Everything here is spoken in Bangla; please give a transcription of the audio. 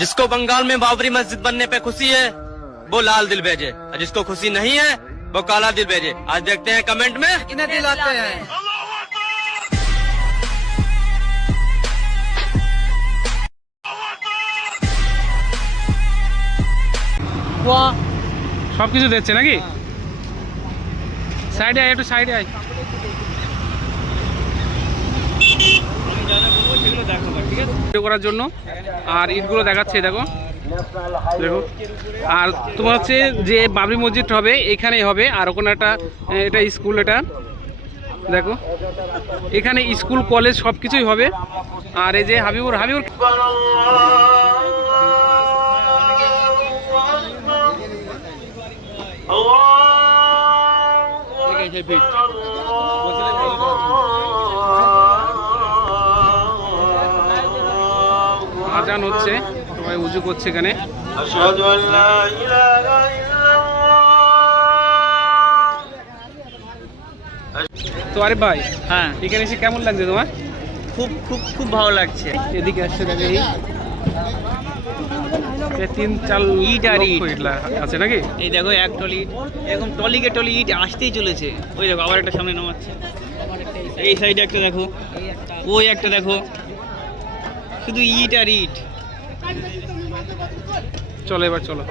जिसको बंगाल में बाबरी मस्जिद बनने पे खुशी है वो लाल दिल भेजे और जिसको खुशी नहीं है वो काला दिल भेजे आज देखते हैं कमेंट में कितने दिल आते हैं সব কিছু দিচ্ছে নাকি সাইডে আয় একটু সাইডে আয় ভিডিও করার জন্য আর ইটগুলো দেখাচ্ছে, দেখো। দেখো। আর তোমার হচ্ছে যে বাবরি মসজিদ হবে, এখানেই হবে। আর ওখানে একটা, এটা স্কুল এটা। দেখো। এখানে স্কুল, কলেজ সব কিছুই হবে। আর এই যে হাবিবুর হাবিবুর আজান হচ্ছে সবাই উজু করছে এখানে। তো আরে ভাই হ্যাঁ। এখানে এসে কেমন লাগছে তোমার? খুব খুব খুব ভালো লাগছে। এদিকে আসছে দেখে তিন চাল ইট আর ইট। আছে নাকি? এই দেখো এক টলি ইট। এরকম টলিকে টলি ইট আসতেই চলেছে। ওই দেখো আবার একটা সামনে নামাচ্ছে। এই সাইডে একটা দেখো। ওই একটা দেখো। শুধু ইট আর ইট চলো এবার চলো।